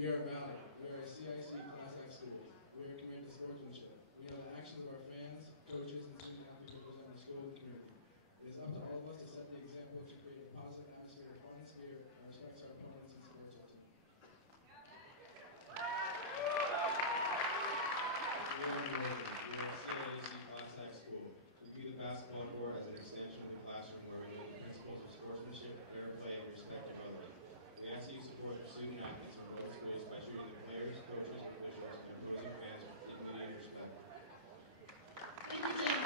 We are Valley. We are a CIC Class X school. We are committed to sportsmanship. We know the actions of our fans, coaches, and student athletes represent the school and community. It is up to all of us to set the example to create a positive atmosphere of fun and spirit that respects our opponents and supports our team. We are CIAC Class X school. We view the basketball court as an extension of the classroom where we know the principles of sportsmanship, fair play, and respect of others. We ask that you support the student athletes in both schools by treating the players, coaches, officials, and opposing fans with dignity and respect. Thank you, Jim.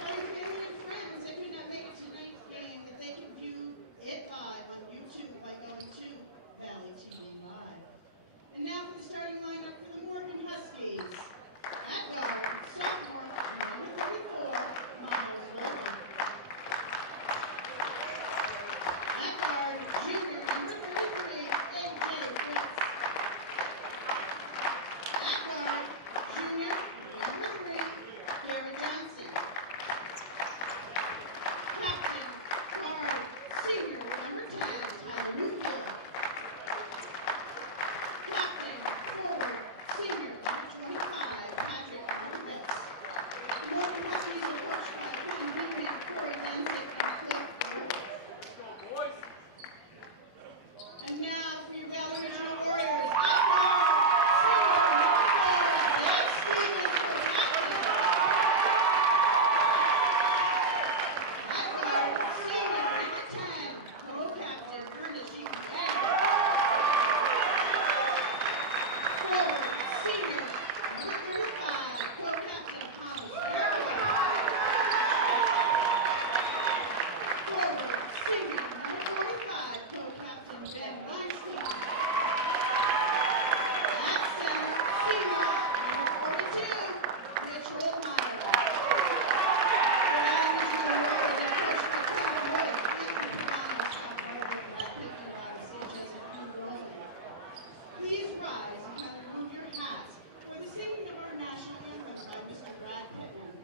Tell your family and friends that could not make it to tonight's game that they can view it live on YouTube by going to Valley TV Live. And now for the starting lineup for the Morgan Huskies. At guard, sophomore, number 34, Miles Logan. At guard, junior, number 33, AJ Fritz. At guard, junior, number 3, Gary Johnson. Captain, guard, senior, number 10, Tyler Newfield. Captain, forward, senior, number 25, Patrick Martinez. The Morgan Huskies are coached by Quinn Bingham, Corey Denzik, and Cliff Gordon. And now for your Valley Regional Warriors, at guard, senior, number 4, Zach Stevens, captain. At guard, senior, number 10, co-captain, Ernest G. Forward, senior, number 35, co-captain, Thomas Fairwood. Forward, senior, number 45, co-captain, Ben Weinstein. At center, senior, number 42, Mitch Rollmeyer. Please rise and remove your hats for the singing of our national anthem by Mr. Brad Pittman.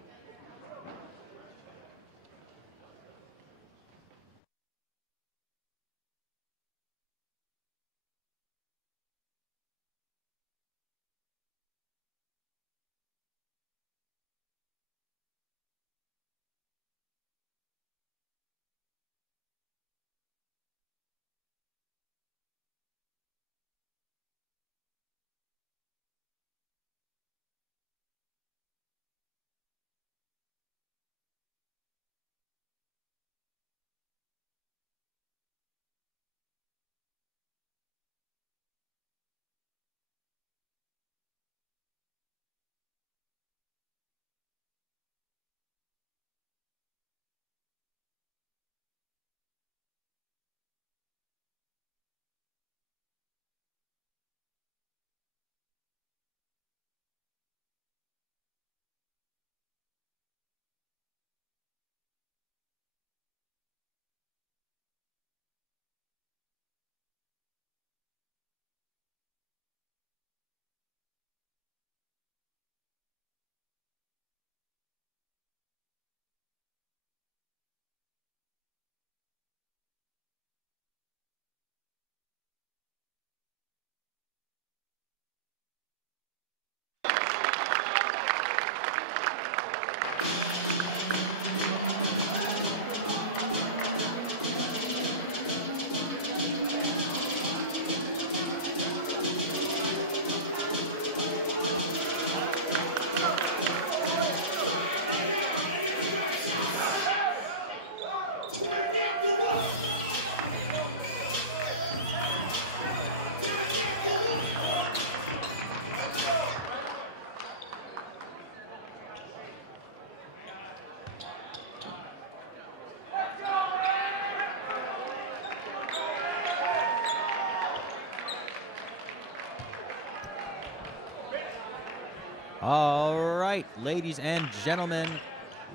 All right, ladies and gentlemen,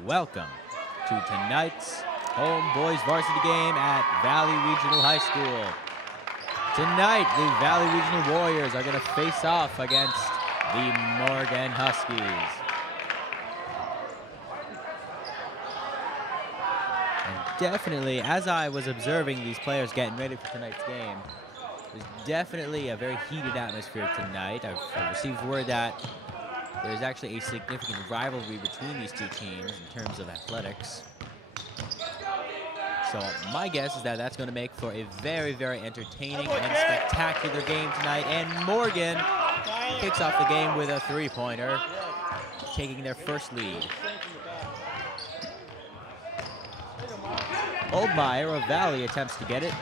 welcome to tonight's home boys varsity game at Valley Regional High School. Tonight, the Valley Regional Warriors are going to face off against the Morgan Huskies. And definitely, as I was observing these players getting ready for tonight's game, there's definitely a very heated atmosphere tonight. I've received word that there's actually a significant rivalry between these two teams in terms of athletics. So my guess is that that's going to make for a very, very entertaining and spectacular game tonight. And Morgan kicks off the game with a three-pointer, taking their first lead. Oldmeyer of Valley attempts to get it.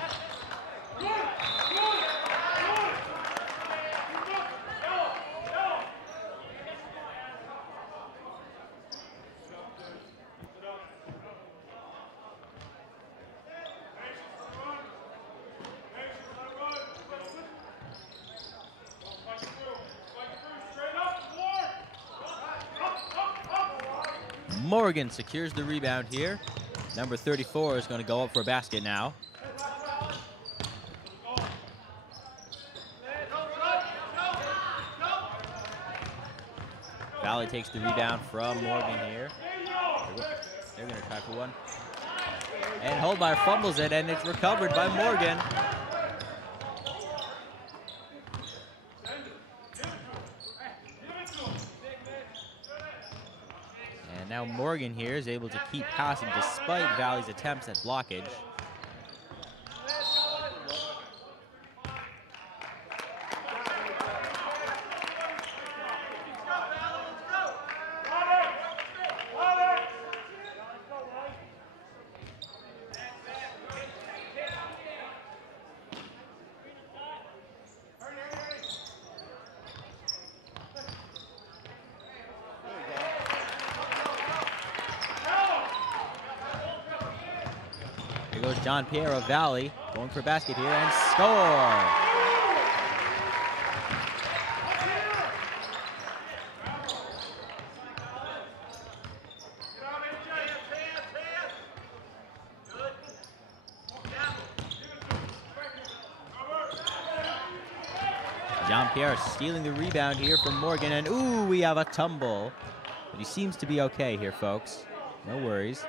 Morgan secures the rebound here. Number 34 is going to go up for a basket now. Valley takes the rebound from Morgan here. They're going to try for one. And Holdmeyer fumbles it, and it's recovered by Morgan. Now Morgan here is able to keep passing despite Valley's attempts at blockage. Here goes John Pierre of Valley, going for a basket here and score! John Pierre stealing the rebound here from Morgan, and ooh, we have a tumble. But he seems to be okay here, folks. No worries.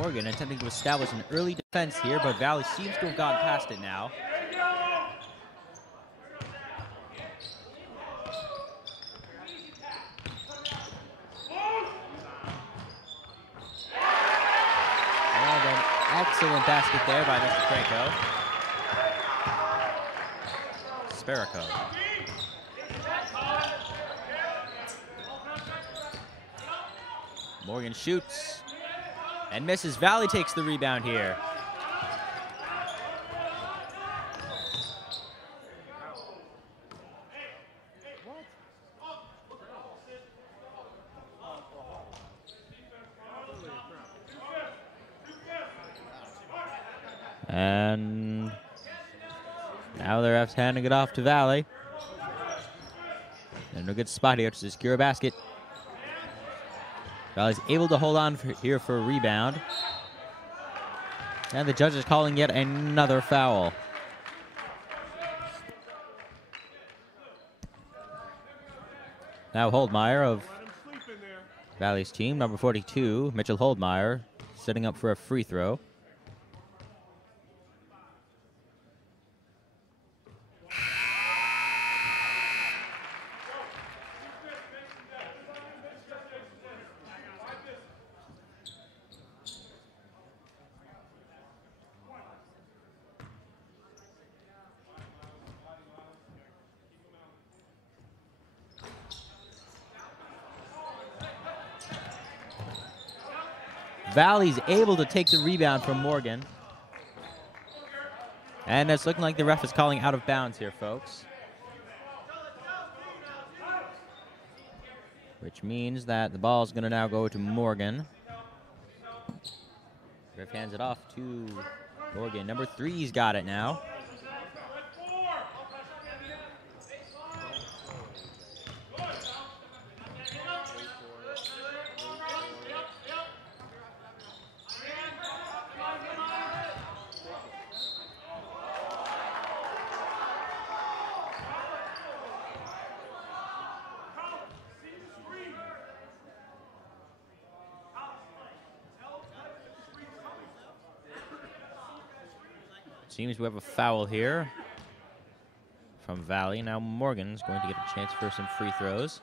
Morgan attempting to establish an early defense here, but Valley seems to have gotten past it now. And an excellent basket there by Mr. Franco. Spherico. Morgan shoots. And misses. Valley takes the rebound here. And now the refs handing it off to Valley. In a good spot here to secure a basket. Valley's able to hold on here for a rebound. And the judge is calling yet another foul. Now Holdmeyer of Valley's team, number 42, Mitchell Holdmeyer, setting up for a free throw. Valley's able to take the rebound from Morgan. And it's looking like the ref is calling out of bounds here, folks. Which means that the ball is going to now go to Morgan. Ref hands it off to Morgan. Number 3's got it now. Seems we have a foul here from Valley. Now Morgan's going to get a chance for some free throws.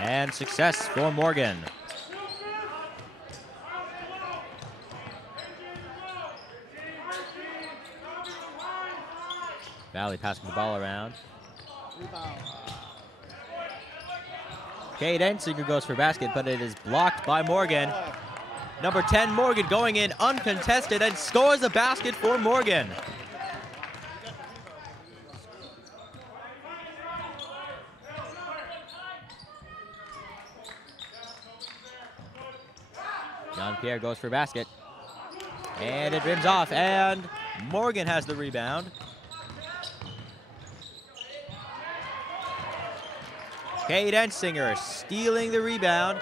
And success for Morgan. Valley passing the ball around. Cade Ensinger goes for basket, but it is blocked by Morgan. Number 10, Morgan, going in uncontested and scores a basket for Morgan. Jean-Pierre goes for basket. And it rims off, and Morgan has the rebound. Cade Ensinger stealing the rebound.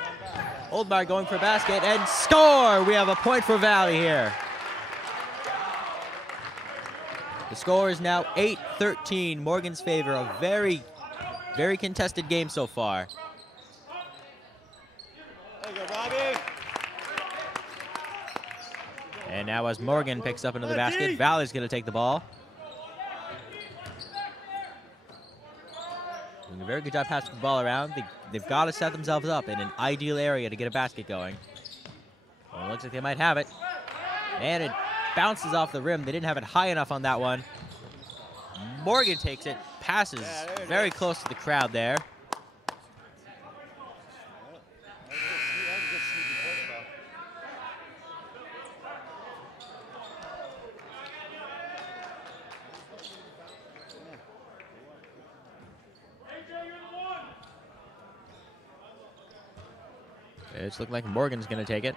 Oldmeyer going for basket and score! We have a point for Valley here. The score is now 8-13, Morgan's favor. A very, very contested game so far. There you go, Robbie. And now as Morgan picks up another basket, Valley's going to take the ball. Doing a very good job passing the ball around. They've got to set themselves up in an ideal area to get a basket going. Well, it looks like they might have it. And it bounces off the rim. They didn't have it high enough on that one. Morgan takes it, passes very close to the crowd there. It's looking like Morgan's going to take it.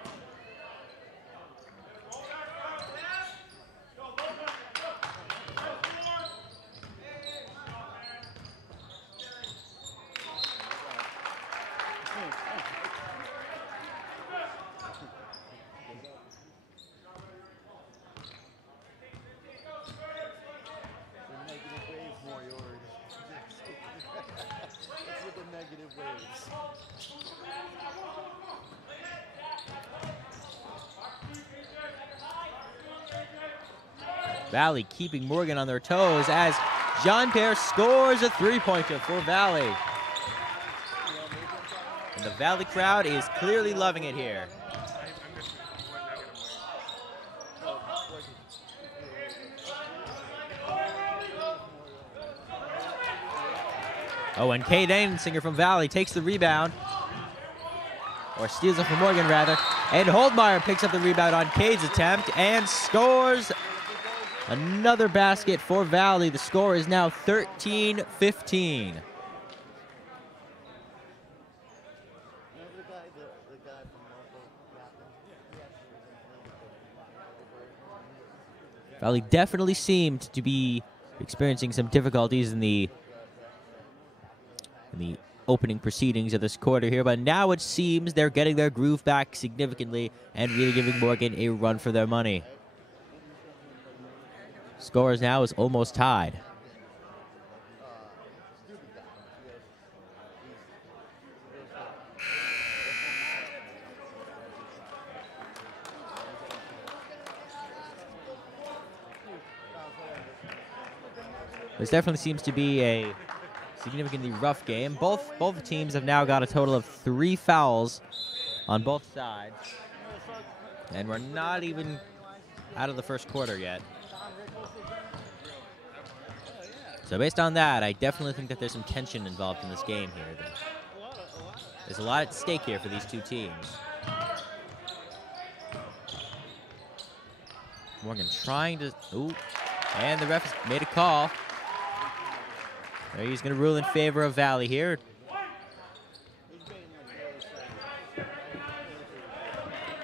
Valley keeping Morgan on their toes as Jean-Pierre scores a three-pointer for Valley. And the Valley crowd is clearly loving it here. Oh, and Cade Ensinger from Valley takes the rebound. Or steals it from Morgan, rather. And Holdmeyer picks up the rebound on Cade's attempt and scores another basket for Valley. The score is now 13-15. Valley definitely seemed to be experiencing some difficulties in the opening proceedings of this quarter here, but now it seems they're getting their groove back significantly and really giving Morgan a run for their money. Scores now is almost tied. This definitely seems to be a significantly rough game. Both teams have now got a total of 3 fouls on both sides. And we're not even out of the first quarter yet. So based on that, I definitely think that there's some tension involved in this game here. There's a lot at stake here for these two teams. Morgan trying to, ooh, and the ref has made a call. He's going to rule in favor of Valley here.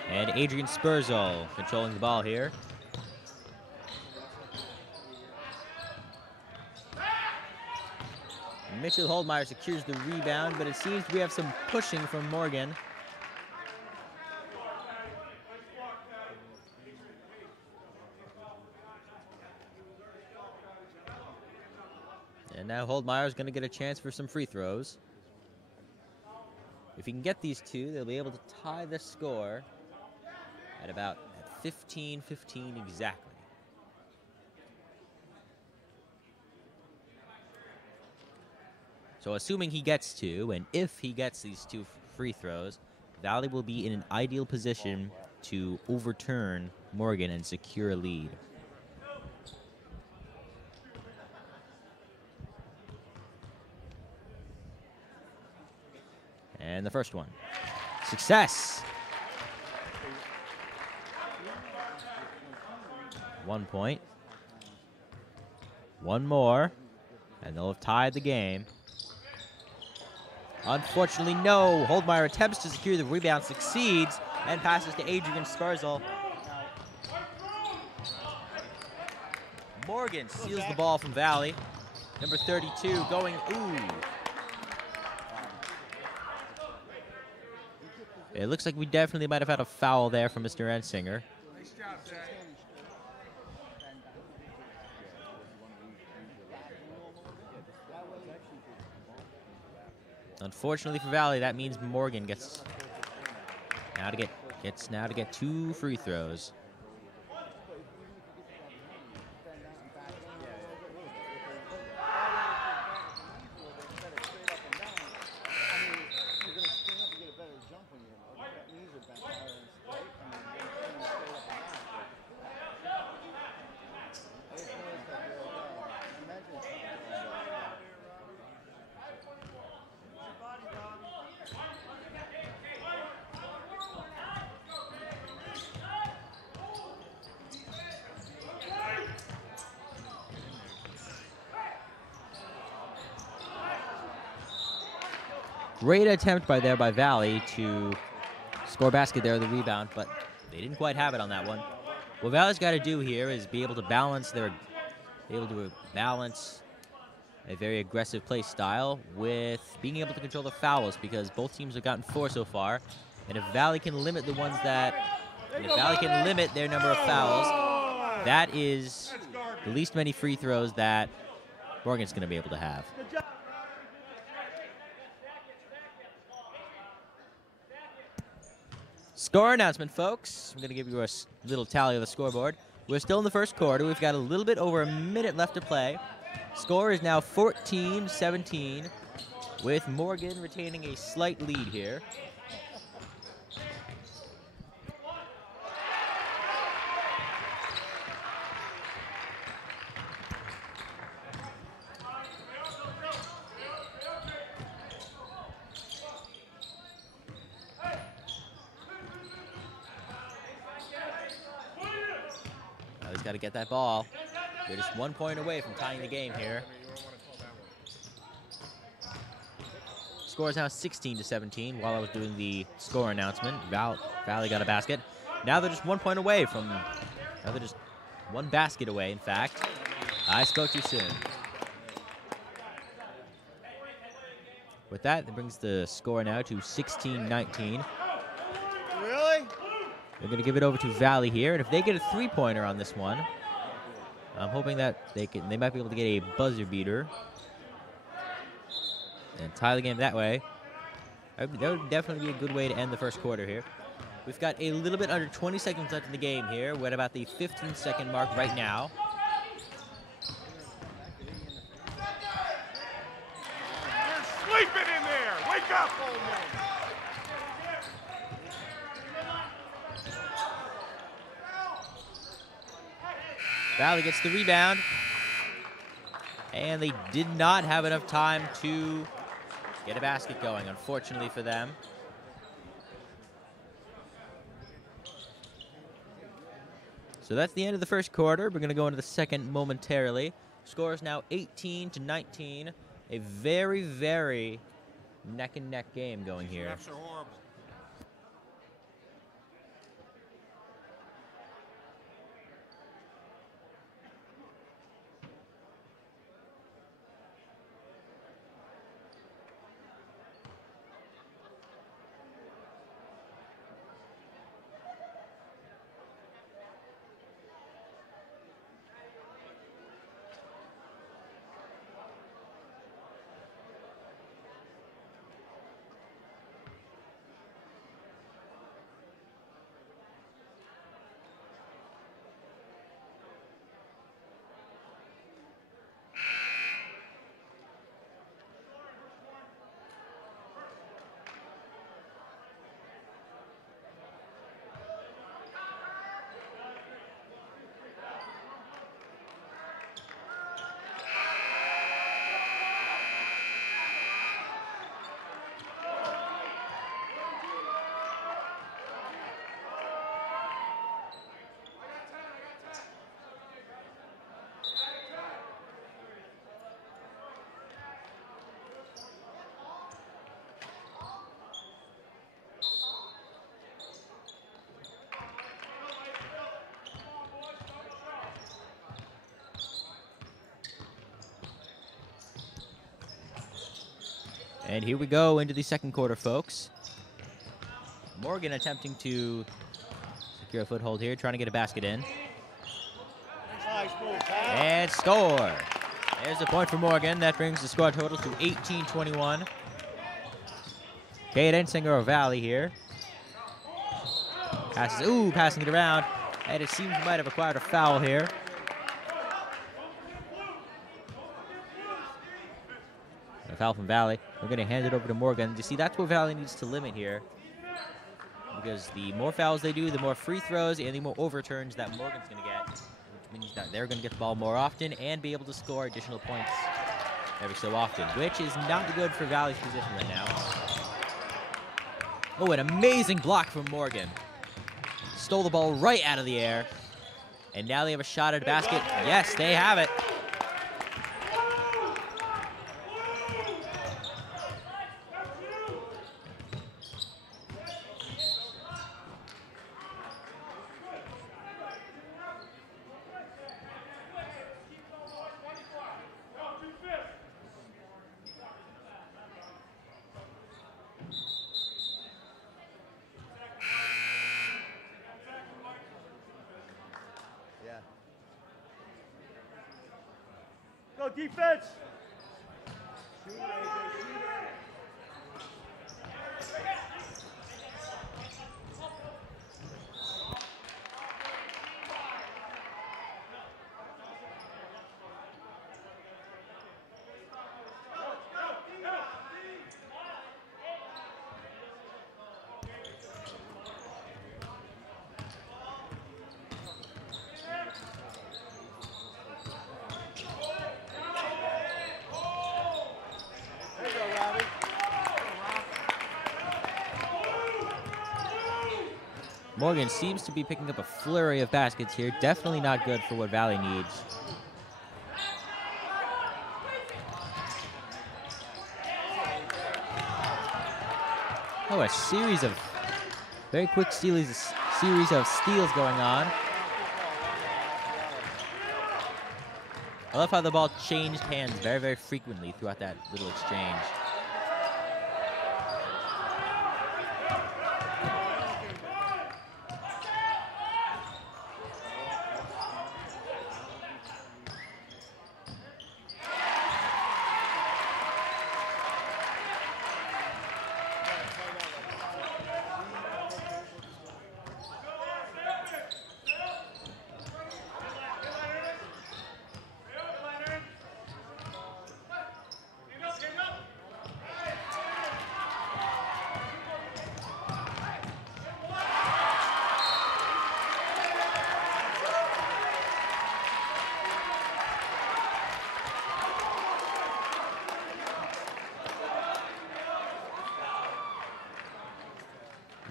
And Adrian Spurzol controlling the ball here. Mitchell Holdmeyer secures the rebound, but it seems we have some pushing from Morgan. And now Holdmeyer is going to get a chance for some free throws. If he can get these two, they'll be able to tie the score at about 15-15 exactly. So assuming he gets two, and if he gets these two free throws, Valley will be in an ideal position to overturn Morgan and secure a lead. And the first one. Success! 1 point. One more, and they'll have tied the game. Unfortunately, no. Holdmeyer attempts to secure the rebound, succeeds, and passes to Adrian Spurzol. Morgan steals the ball from Valley. Number 32 going, ooh. It looks like we definitely might have had a foul there from Mr. Ensinger. Nice job, Zach. Unfortunately for Valley, that means Morgan gets now to get 2 free throws. Great attempt by Valley to score a basket there, the rebound, but they didn't quite have it on that one. What Valley's got to do here is be able to balance a very aggressive play style with being able to control the fouls, because both teams have gotten 4 so far, and if Valley can limit their number of fouls, that is the least many free throws that Morgan's going to be able to have. Score announcement, folks. I'm going to give you a little tally of the scoreboard. We're still in the first quarter. We've got a little bit over a minute left to play. Score is now 14-17, with Morgan retaining a slight lead here. He's got to get that ball. They're just 1 point away from tying the game here. Score is now 16-17 while I was doing the score announcement. Valley got a basket. Now they're just 1 point away from, now they're just one basket away, in fact. I spoke too soon. With that, it brings the score now to 16-19. Really? They're going to give it over to Valley here, and if they get a three-pointer on this one, I'm hoping that they might be able to get a buzzer beater and tie the game that way. That would definitely be a good way to end the first quarter here. We've got a little bit under 20 seconds left in the game here. We're at about the 15-second mark right now. Valley gets the rebound. And they did not have enough time to get a basket going, unfortunately for them. So that's the end of the first quarter. We're going to go into the second momentarily. Score is now 18-19. A very, very neck-and-neck game going here. Refs are horrible. And here we go into the second quarter, folks. Morgan attempting to secure a foothold here, trying to get a basket in. And score. There's a point for Morgan. That brings the score total to 18-21. Cade Ensinger of Valley here. Passing it around. And it seems he might have acquired a foul here. A foul from Valley. We're going to hand it over to Morgan. You see, that's what Valley needs to limit here. Because the more fouls they do, the more free throws and the more overturns that Morgan's going to get. Which means that they're going to get the ball more often and be able to score additional points every so often, which is not good for Valley's position right now. Oh, an amazing block from Morgan. Stole the ball right out of the air. And now they have a shot at a basket. Yes, they have it. Go defense! Morgan seems to be picking up a flurry of baskets here. Definitely not good for what Valley needs. Oh, a series of very quick series of steals going on. I love how the ball changed hands very, very frequently throughout that little exchange.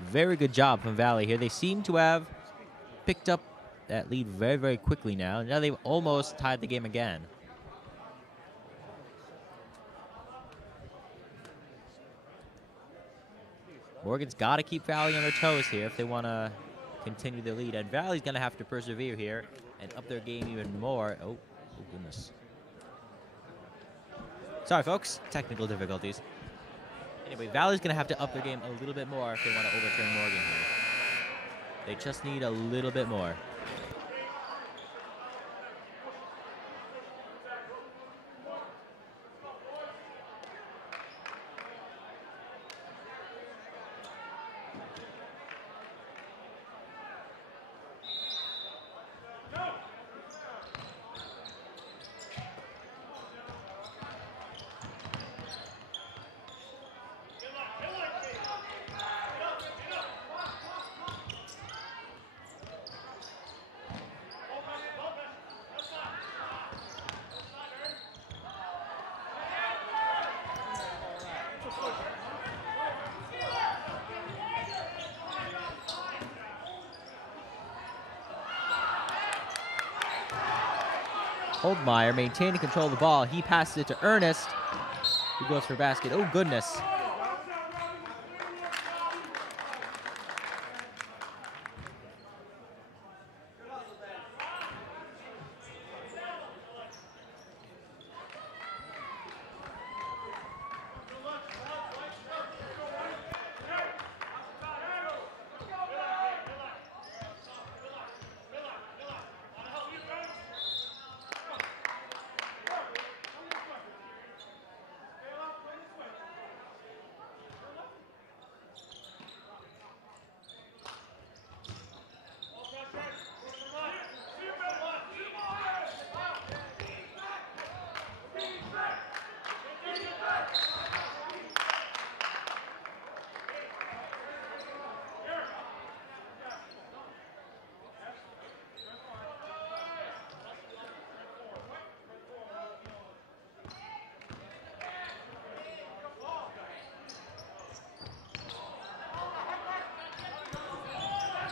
very good job from Valley here. They seem to have picked up that lead very, very quickly now. Now they've almost tied the game again. Morgan's got to keep Valley on their toes here if they want to continue the lead. And Valley's going to have to persevere here and up their game even more. Oh goodness. Sorry, folks. Technical difficulties. Anyway, Valley's going to have to up their game a little bit more if they want to overturn Morgan here. They just need a little bit more. Holdmeyer maintaining control of the ball. He passes it to Ernest, who goes for a basket. Oh, goodness.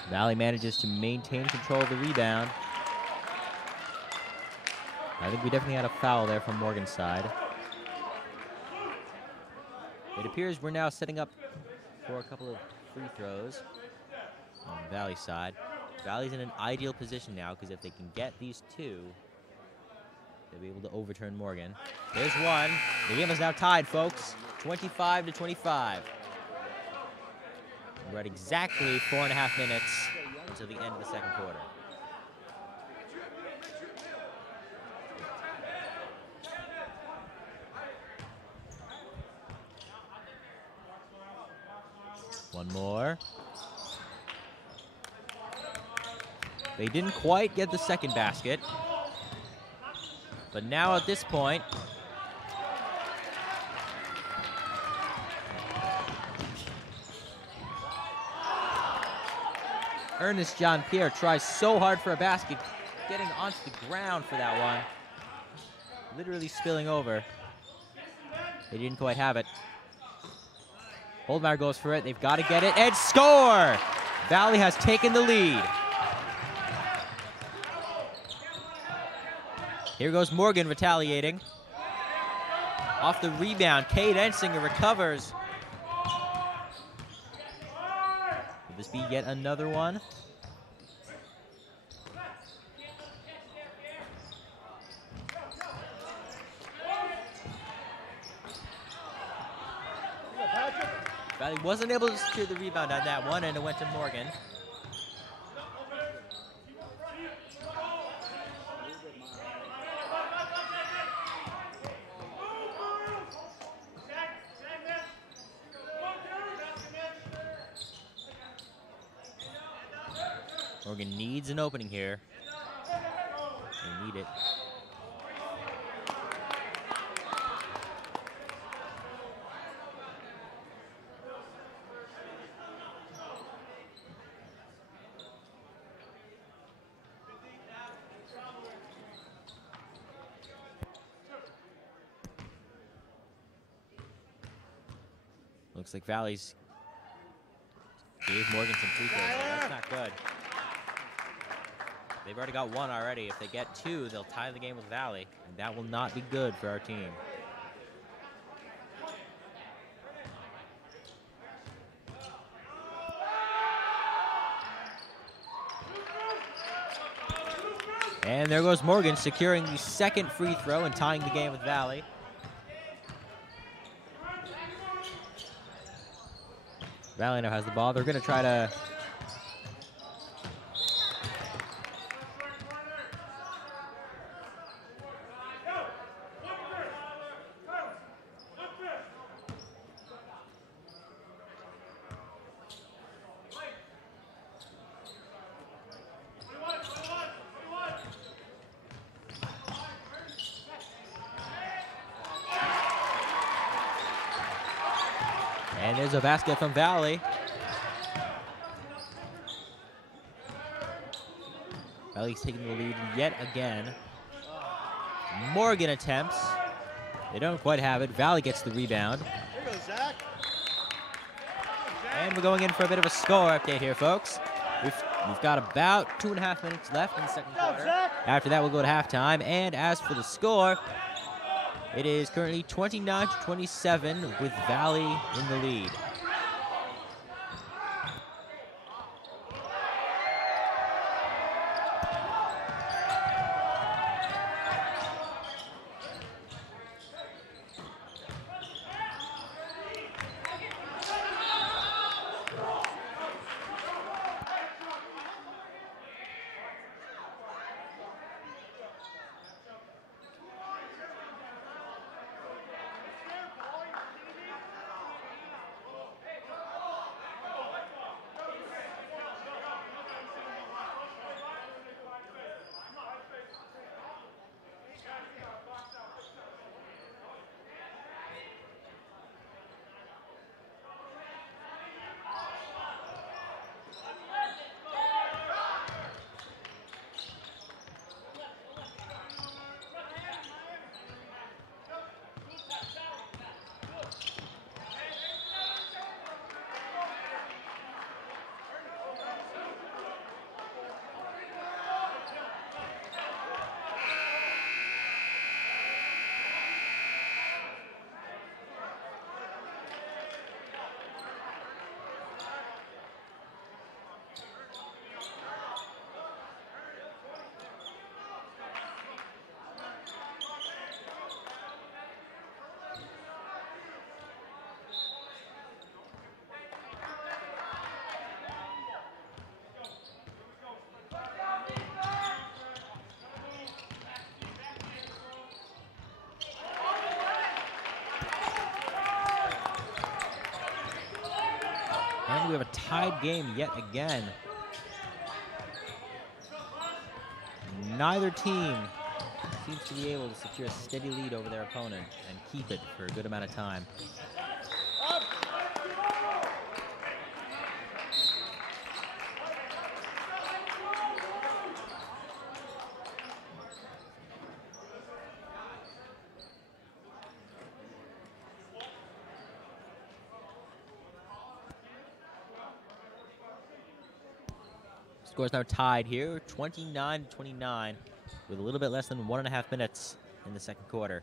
Valley manages to maintain control of the rebound. I think we definitely had a foul there from Morgan's side. It appears we're now setting up for a couple of free throws on Valley's side. Valley's in an ideal position now because if they can get these two, they'll be able to overturn Morgan. There's one. The game is now tied, folks. 25-25. We're at exactly 4.5 minutes until the end of the second quarter. One more. They didn't quite get the second basket. But now at this point, Ernest Jean-Pierre tries so hard for a basket, getting onto the ground for that one. Literally spilling over. They didn't quite have it. Holdmeyer goes for it. They've got to get it and score! Valley has taken the lead. Here goes Morgan retaliating. Off the rebound, Cade Ensinger recovers. Will this be yet another one? Valley wasn't able to secure the rebound on that one, and it went to Morgan. Morgan needs an opening here. They need it. Looks like Valley's Gave Morgan some free throws. That's not good. They've already got one already. If they get two, they'll tie the game with Valley, and that will not be good for our team. And there goes Morgan, securing the second free throw and tying the game with Valley. Valley now has the ball. They're going to try to... And there's a basket from Valley. Valley's taking the lead yet again. Morgan attempts. They don't quite have it. Valley gets the rebound. Here goes Zach. And we're going in for a bit of a score update here, folks. We've got about 2.5 minutes left in the second quarter. After that, we'll go to halftime. And as for the score, it is currently 29-27 with Valley in the lead. And we have a tied game yet again. Neither team seems to be able to secure a steady lead over their opponent and keep it for a good amount of time. Score is now tied here, 29-29, with a little bit less than 1.5 minutes in the second quarter.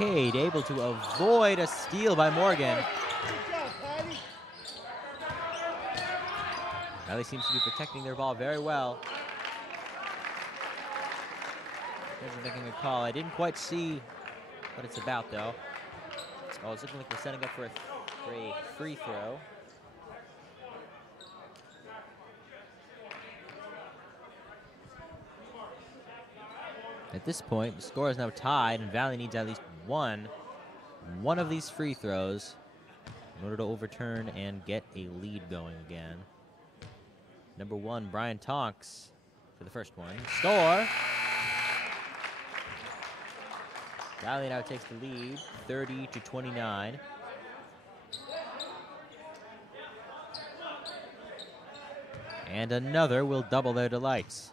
Cade able to avoid a steal by Morgan. Good job, Patty. Valley seems to be protecting their ball very well. They're making a call. I didn't quite see what it's about, though. Oh, it's looking like we're setting up for a free throw. At this point, the score is now tied, and Valley needs at least one of these free throws in order to overturn and get a lead going again. Number 1, Brian Tonks for the first one. Score! Valley now takes the lead, 30-29. And another will double their delights.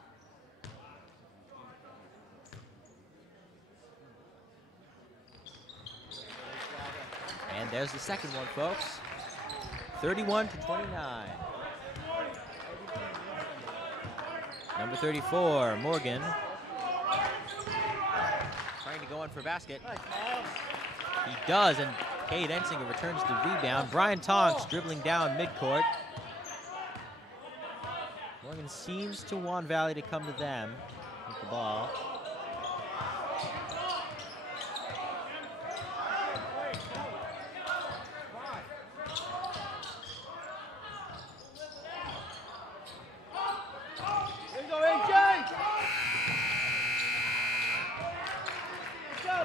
And there's the second one, folks. 31-29. Number 34, Morgan. Trying to go in for basket. He does, and Cade Ensinger returns the rebound. Brian Tonks dribbling down midcourt. Morgan seems to want Valley to come to them with the ball.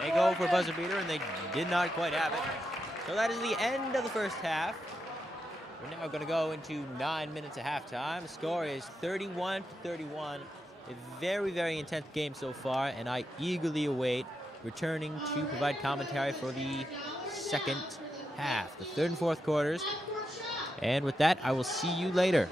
They go for a buzzer beater, and they did not quite have it. So that is the end of the first half. We're now going to go into 9 minutes of halftime. The score is 31-31. A very, very intense game so far, and I eagerly await returning to provide commentary for the second half, the third and fourth quarters. And with that, I will see you later.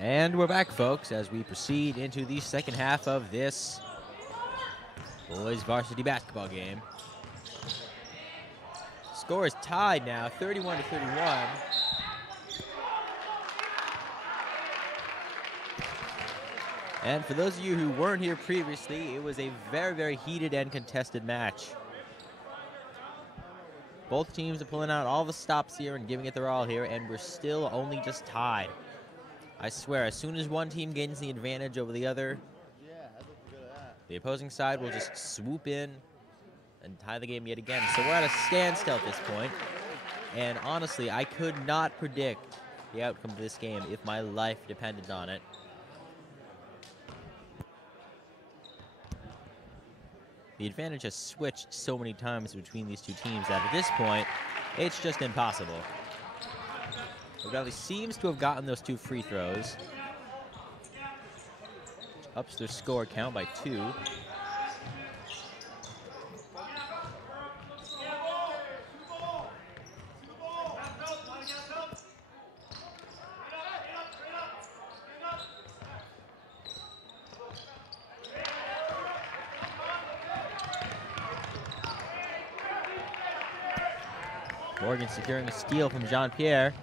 And we're back, folks, as we proceed into the second half of this boys varsity basketball game. Score is tied now, 31-31. And for those of you who weren't here previously, it was a very, very heated and contested match. Both teams are pulling out all the stops here and giving it their all here, and we're still only just tied. I swear, as soon as one team gains the advantage over the other, the opposing side will just swoop in and tie the game yet again. So we're at a standstill at this point. And honestly, I could not predict the outcome of this game if my life depended on it. The advantage has switched so many times between these two teams that at this point, it's just impossible. Valley seems to have gotten those 2 free throws. Ups their score count by 2. Morgan securing a steal from Jean-Pierre.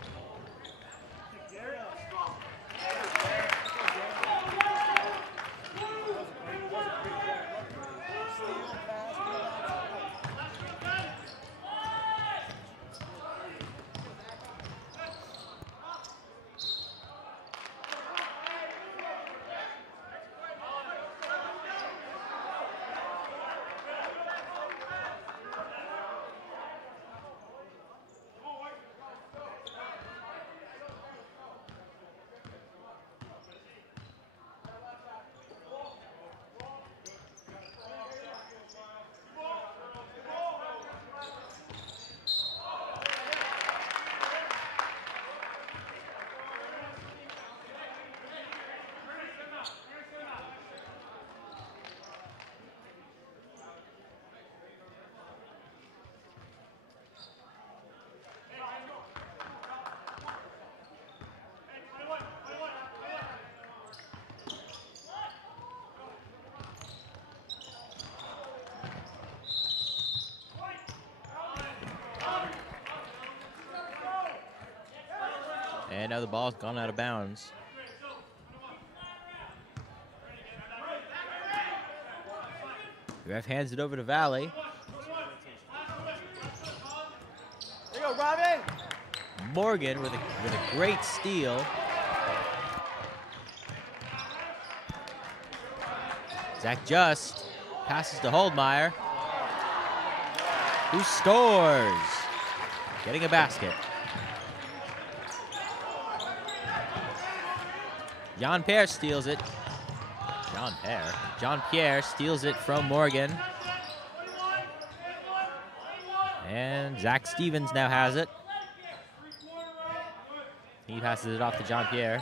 And now the ball's gone out of bounds. Ref hands it over to Valley. There you go, Robin. Morgan with a great steal. Zach Just passes to Holdmeyer, who scores, getting a basket. Jean-Pierre steals it. Jean-Pierre steals it from Morgan. And Zach Stevens now has it. He passes it off to Jean-Pierre.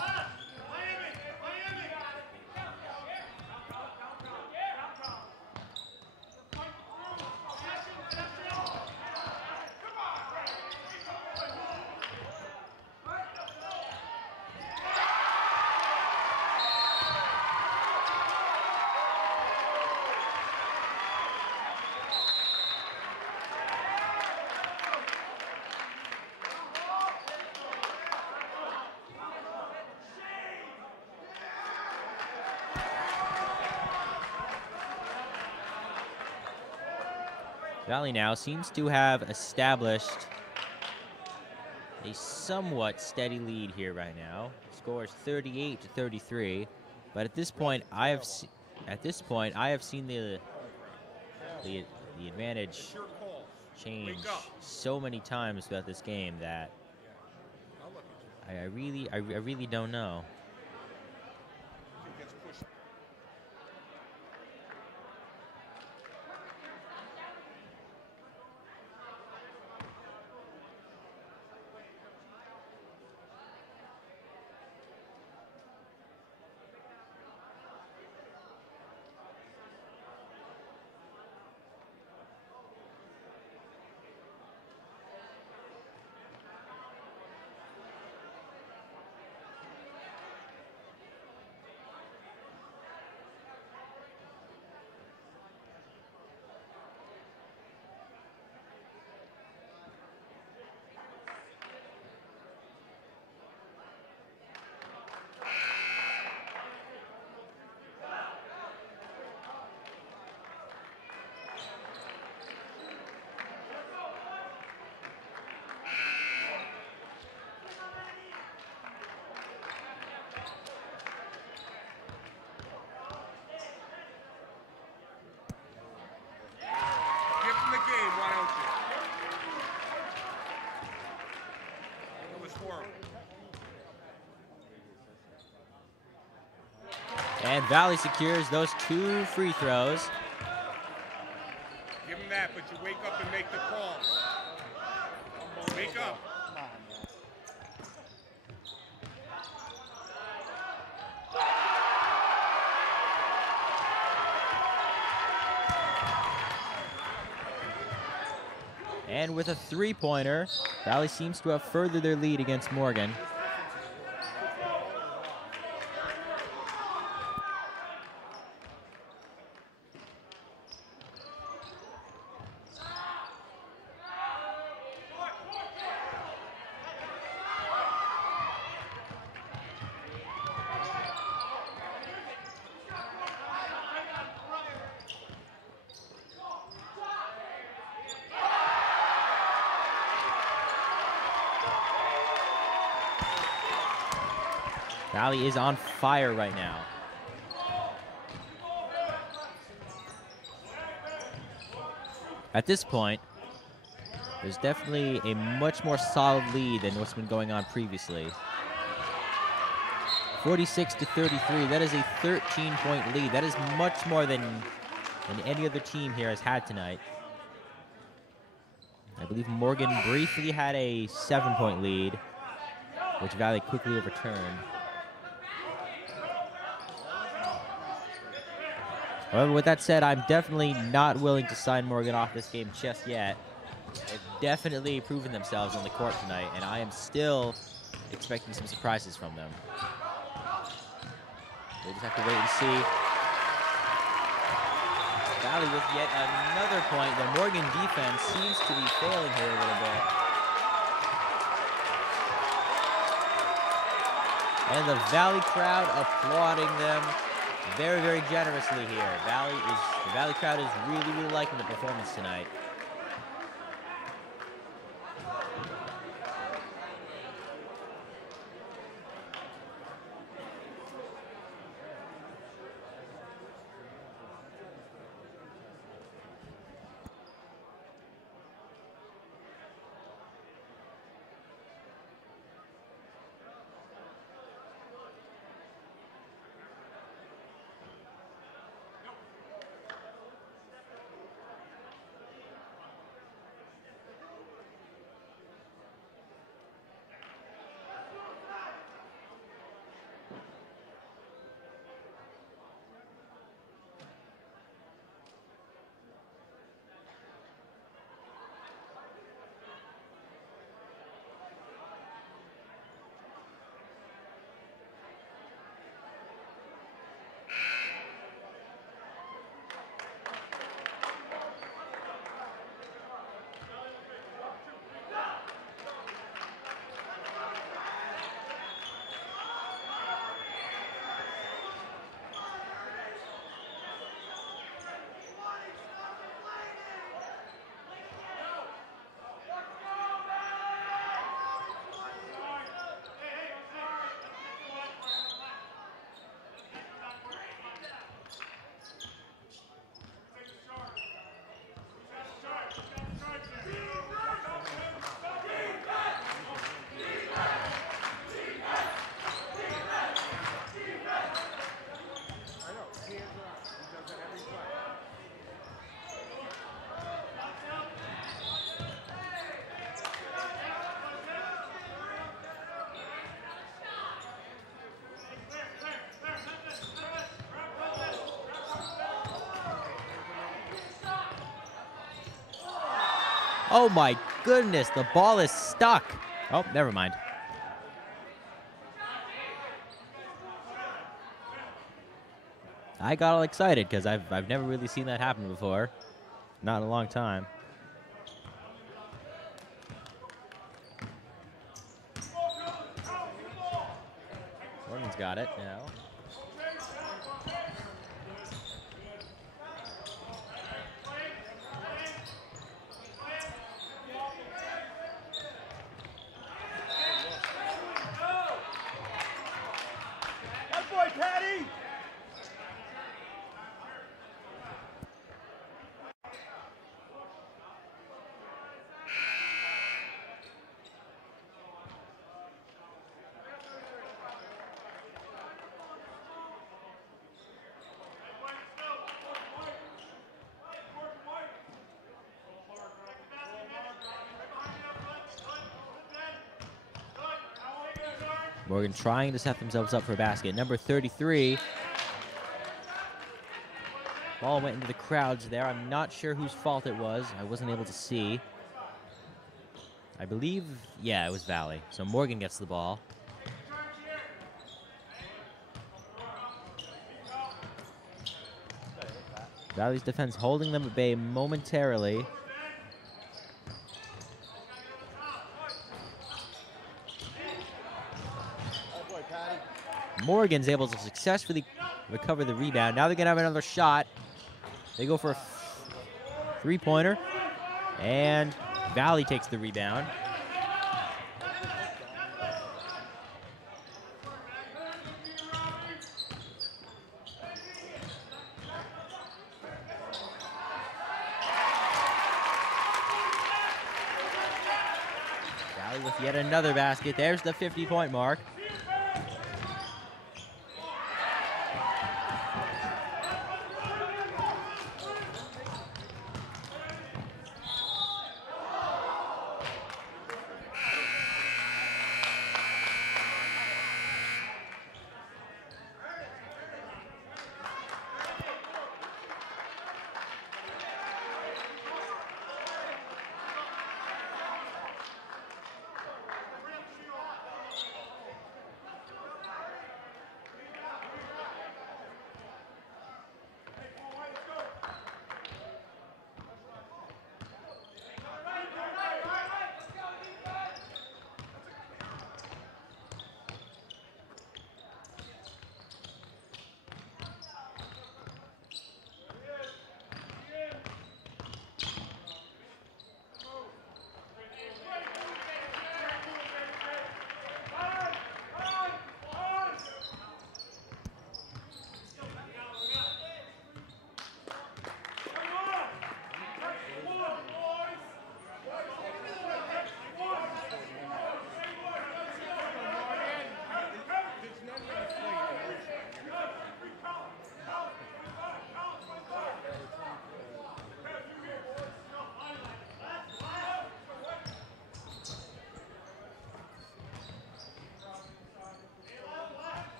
Valley now seems to have established a somewhat steady lead here right now. Score is 38-33, but at this point I have seen the advantage change so many times throughout this game that I really don't know. And Valley secures those 2 free throws. Give him that, but you wake up and make the call. Wake up. And with a 3-pointer, Valley seems to have furthered their lead against Morgan. Valley is on fire right now. At this point, there's definitely a much more solid lead than what's been going on previously. 46-33, that is a 13-point lead. That is much more than any other team here has had tonight. I believe Morgan briefly had a 7-point lead, which Valley quickly overturned. However, with that said, I'm definitely not willing to sign Morgan off this game just yet. They've definitely proven themselves on the court tonight, and I am still expecting some surprises from them. We just have to wait and see. Valley with yet another point. The Morgan defense seems to be failing here a little bit. And the Valley crowd applauding them very, very generously here. The Valley crowd is really, really liking the performance tonight. Oh my goodness, the ball is stuck. Oh, never mind. I got all excited because I've never really seen that happen before. Not in a long time. Morgan's got it now. Morgan trying to set themselves up for a basket. Number 33. Ball went into the crowds there. I'm not sure whose fault it was. I wasn't able to see. I believe, yeah, it was Valley. So Morgan gets the ball. Valley's defense holding them at bay momentarily. Morgan's able to successfully recover the rebound. Now they're going to have another shot. They go for a three-pointer, and Valley takes the rebound. Valley with yet another basket. There's the 50-point mark.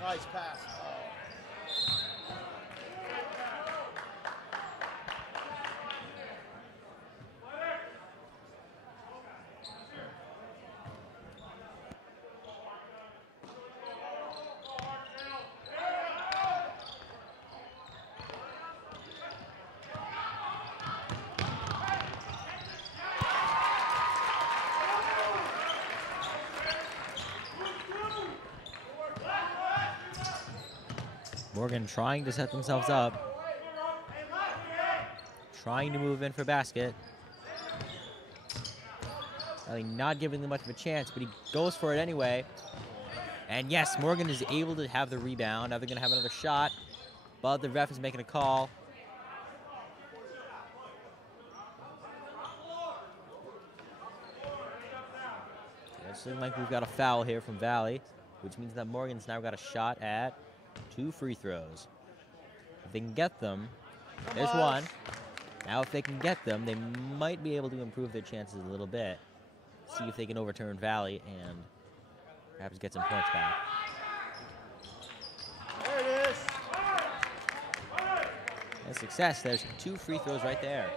Nice pass. Morgan trying to set themselves up. Trying to move in for basket. Really not giving them much of a chance, but he goes for it anyway. And yes, Morgan is able to have the rebound. Now they're going to have another shot, but the ref is making a call. It's looking like we've got a foul here from Valley, which means that Morgan's now got a shot at 2 free throws. If they can get them, there's one. Now if they can get them, they might be able to improve their chances a little bit. See if they can overturn Valley and perhaps get some points back. There it is. And success, there's 2 free throws right there.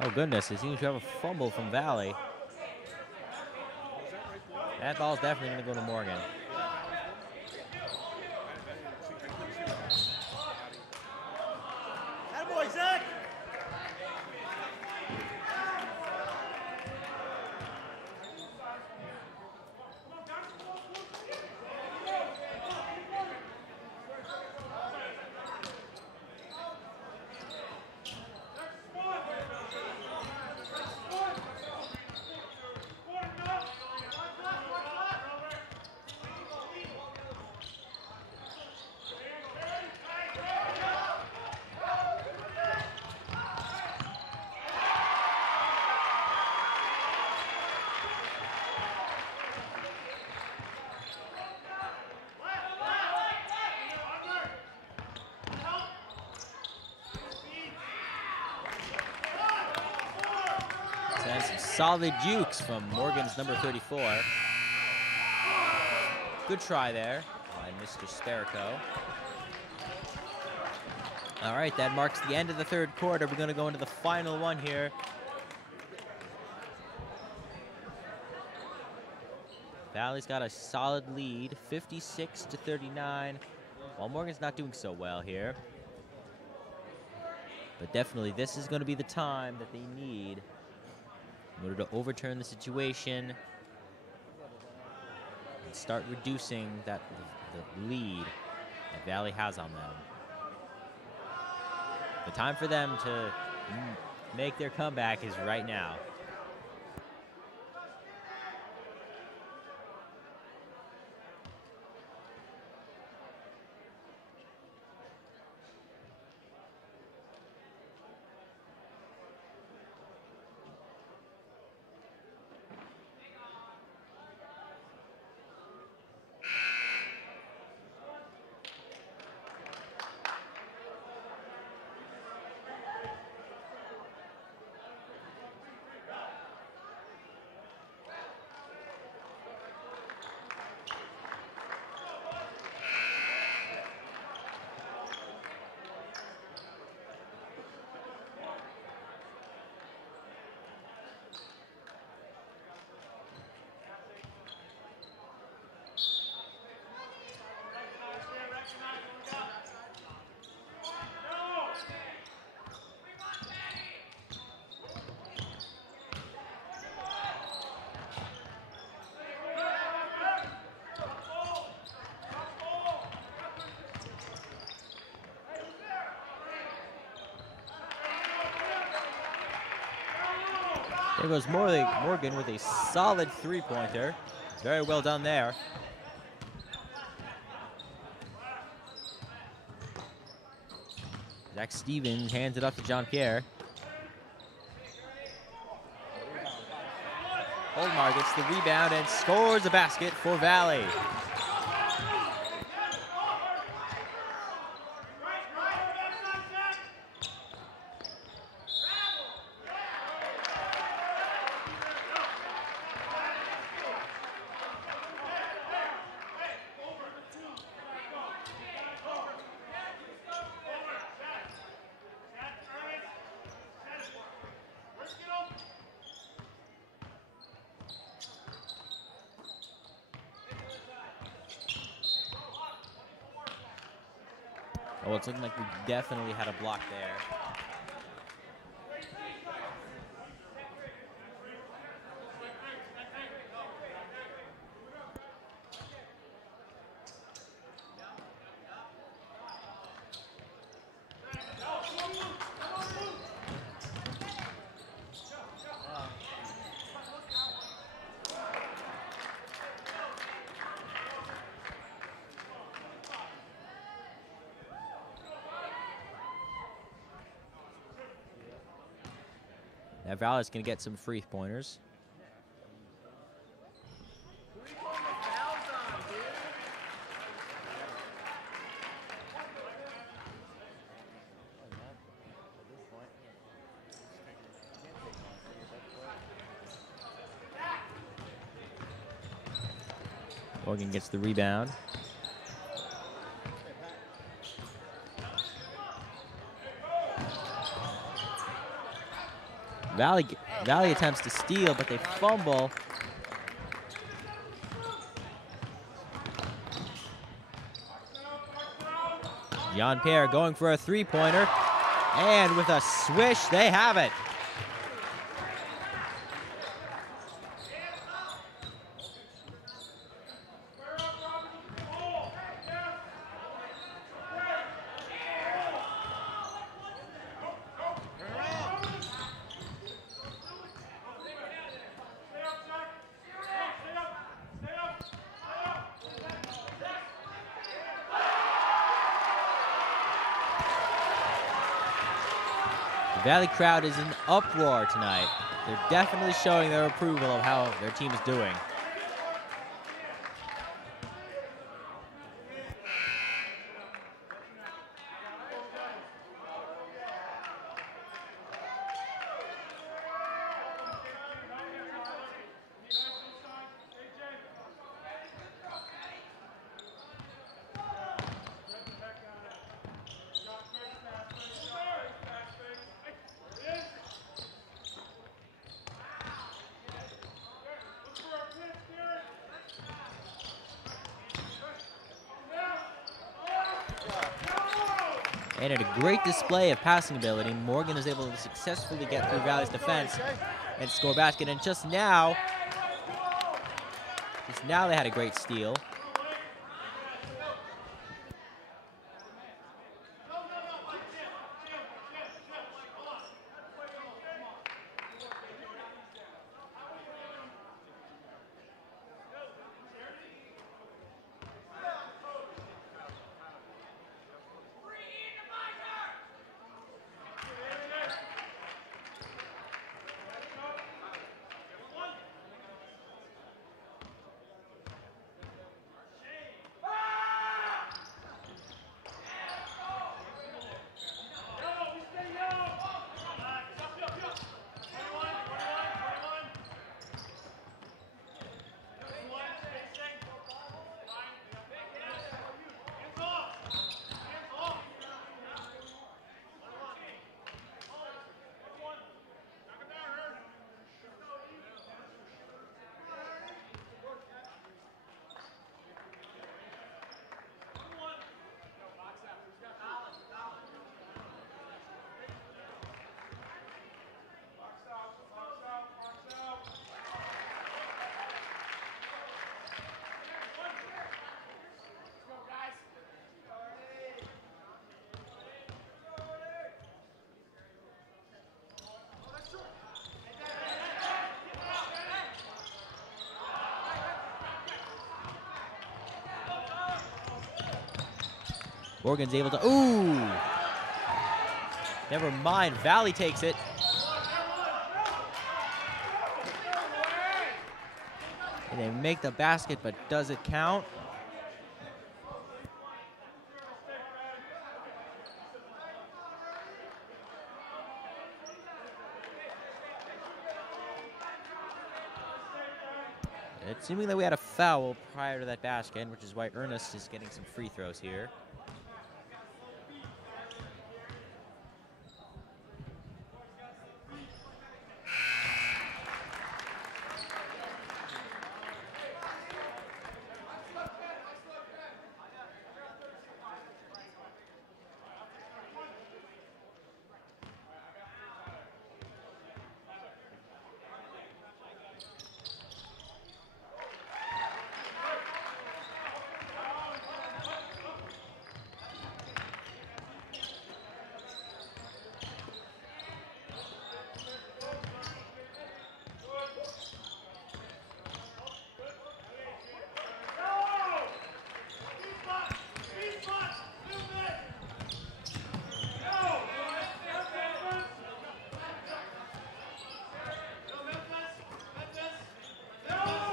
Oh goodness, it seems to have a fumble from Valley. That ball's definitely going to go to Morgan. And some solid jukes from Morgan's number 34. Good try there by Mr. Sterico. All right, that marks the end of the third quarter. We're going to go into the final one here. Valley's got a solid lead, 56-39, while Morgan's not doing so well here. But definitely, this is going to be the time that they need in order to overturn the situation and start reducing the lead that Valley has on them. The time for them to make their comeback is right now. There goes Morgan with a solid three-pointer. Very well done there. Zach Stevens hands it up to John Pierre. Holdmar gets the rebound and scores a basket for Valley. Oh, it's looking like we definitely had a block there. Now Valley's going to get some free pointers. Morgan gets the rebound. Valley attempts to steal, but they fumble. Jan Pierre going for a three-pointer, and with a swish, they have it. The Valley crowd is in uproar tonight. They're definitely showing their approval of how their team is doing. And at a great display of passing ability, Morgan is able to successfully get through Valley's defense and score a basket. And just now they had a great steal. Morgan's able to, ooh! Never mind, Valley takes it. And they make the basket, but does it count? It's seeming that we had a foul prior to that basket, which is why Ernest is getting some free throws here.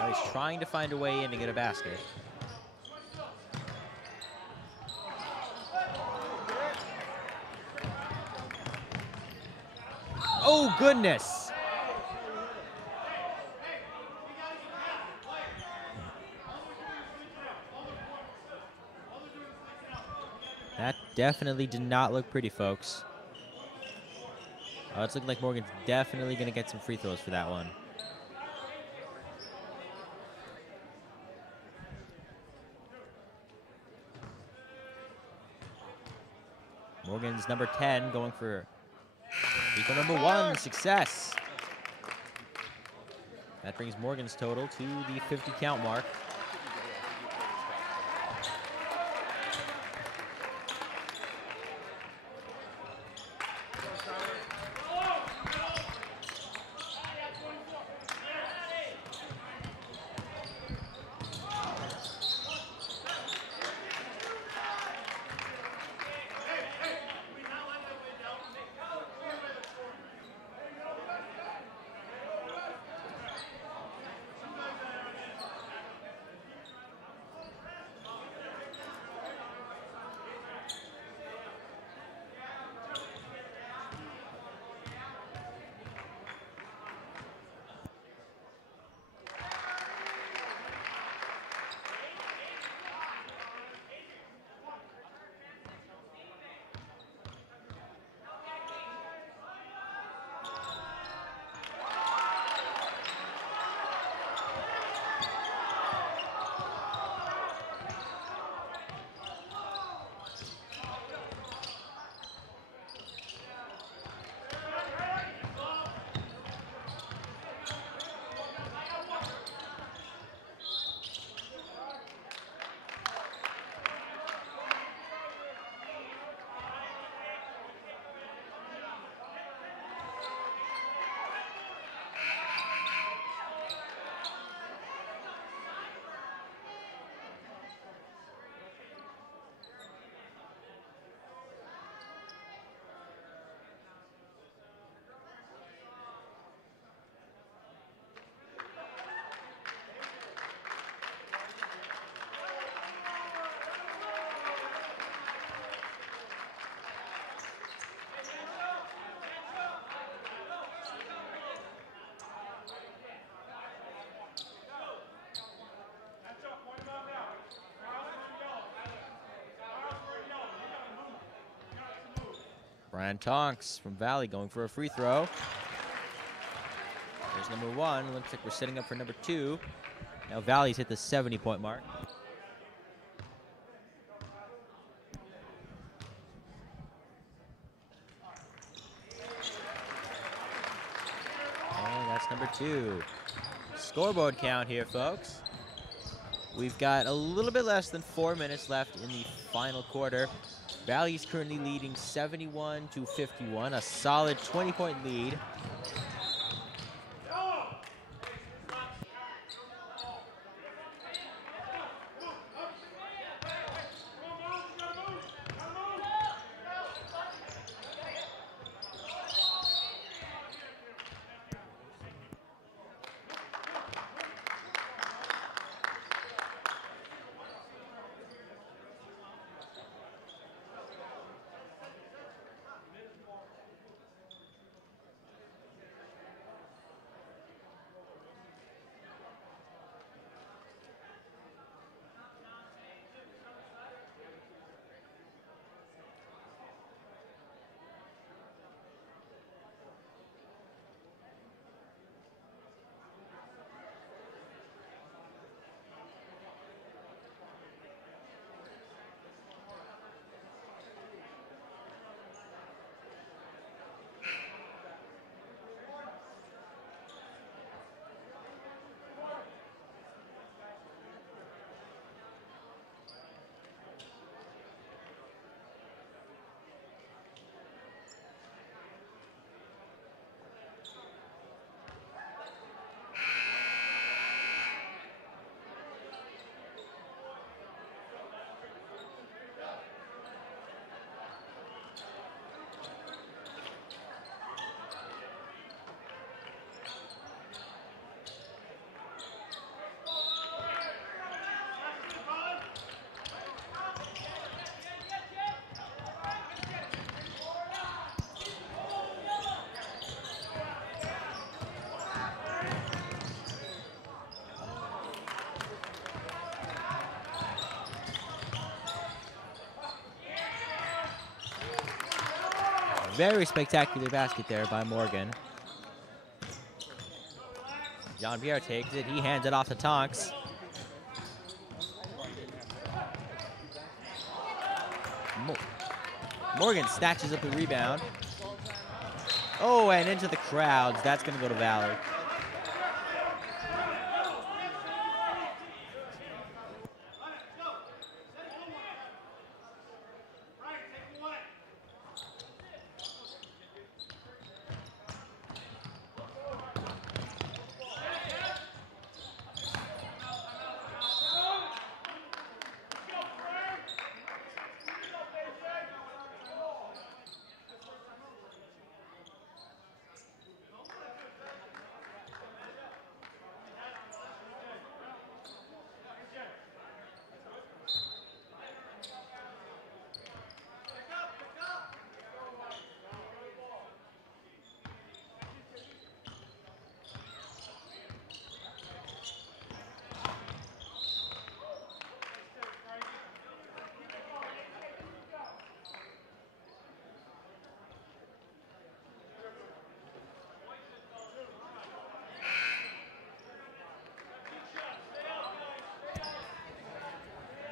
He's trying to find a way in to get a basket. Oh, goodness. That definitely did not look pretty, folks. It's looking like Morgan's definitely going to get some free throws for that one. Morgan's number 10 going for free throw number 1, success. That brings Morgan's total to the 50 count mark. Ryan Tonks from Valley going for a free throw. There's number 1. Looks like we're setting up for number 2. Now Valley's hit the 70-point mark. And that's number 2. Scoreboard count here, folks. We've got a little bit less than 4 minutes left in the final quarter. Valley's currently leading 71-51, a solid 20-point lead. Very spectacular basket there by Morgan. Jean-Pierre takes it. He hands it off to Tonks. Morgan snatches up the rebound. Oh, and into the crowds. That's going to go to Valley.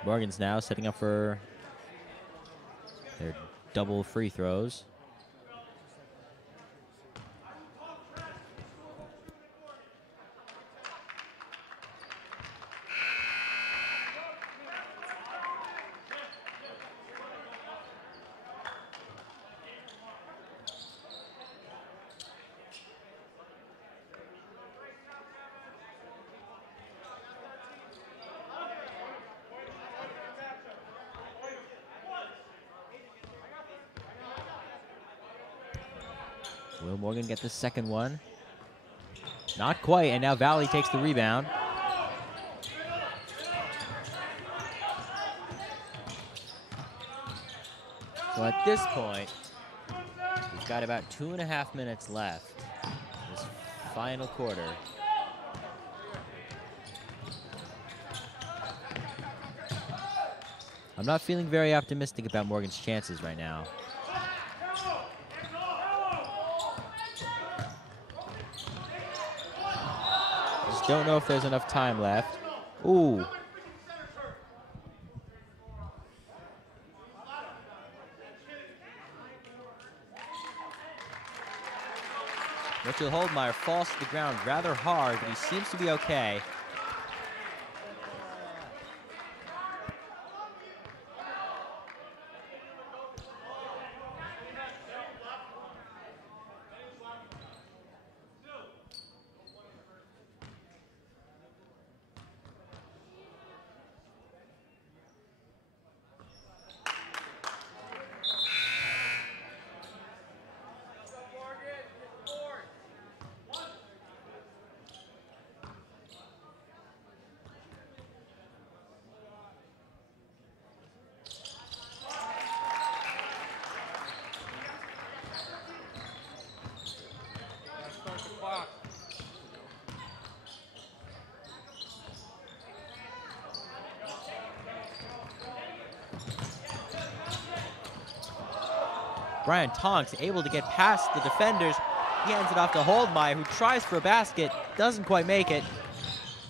Morgan's now setting up for their double free throws. Will Morgan get the second one? Not quite, and now Valley takes the rebound. So at this point, we've got about 2.5 minutes left in this final quarter. I'm not feeling very optimistic about Morgan's chances right now. just don't know if there's enough time left. Ooh. Mitchell Holdmeyer falls to the ground rather hard, but he seems to be okay. Start the clock. Brian Tonks able to get past the defenders. He hands it off to Holdmeyer, who tries for a basket, doesn't quite make it.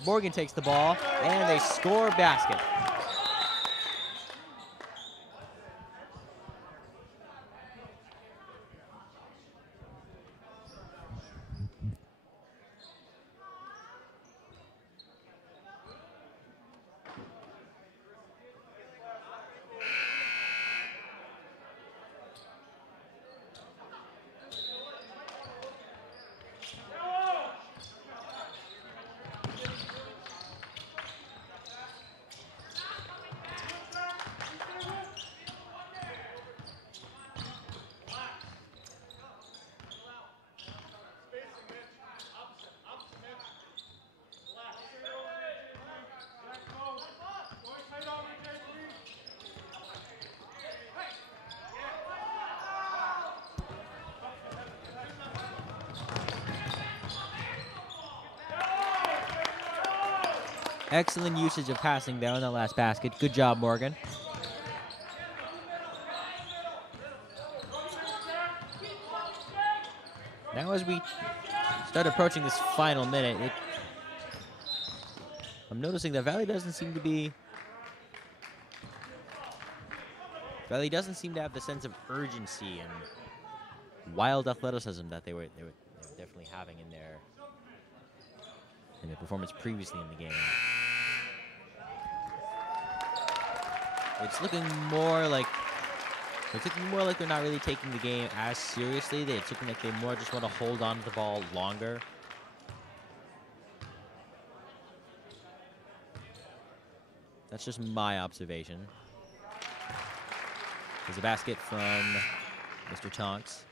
Morgan takes the ball, and they score a basket. Excellent usage of passing there on that last basket. Good job, Morgan. Now as we start approaching this final minute, I'm noticing that Valley doesn't seem to have the sense of urgency and wild athleticism that they were definitely having in their performance previously in the game. It's looking more like they're not really taking the game as seriously. It's looking like they more just want to hold on to the ball longer. That's just my observation. There's a basket from Mr. Tonks.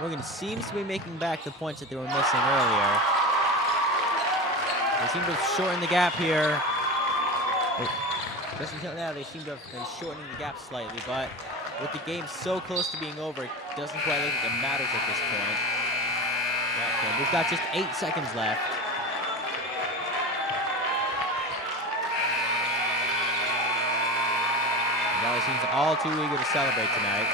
Morgan seems to be making back the points that they were missing earlier. They seem to have shortened the gap here. Just until now, they seem to have been shortening the gap slightly, but with the game so close to being over, it doesn't quite look like it matters at this point. But, we've got just 8 seconds left. Valley seems all too eager to celebrate tonight.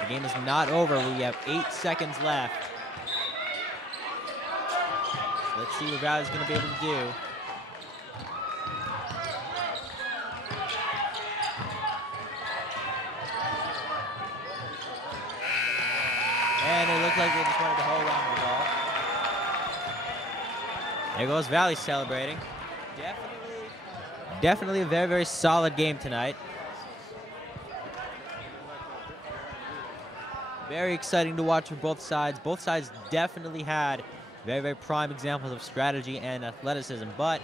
The game is not over. We have 8 seconds left. So let's see what Valley's going to be able to do. And it looked like they just wanted to hold on to the ball. There goes Valley celebrating. Definitely a very, very solid game tonight. Very exciting to watch for both sides. Both sides definitely had very, very prime examples of strategy and athleticism, but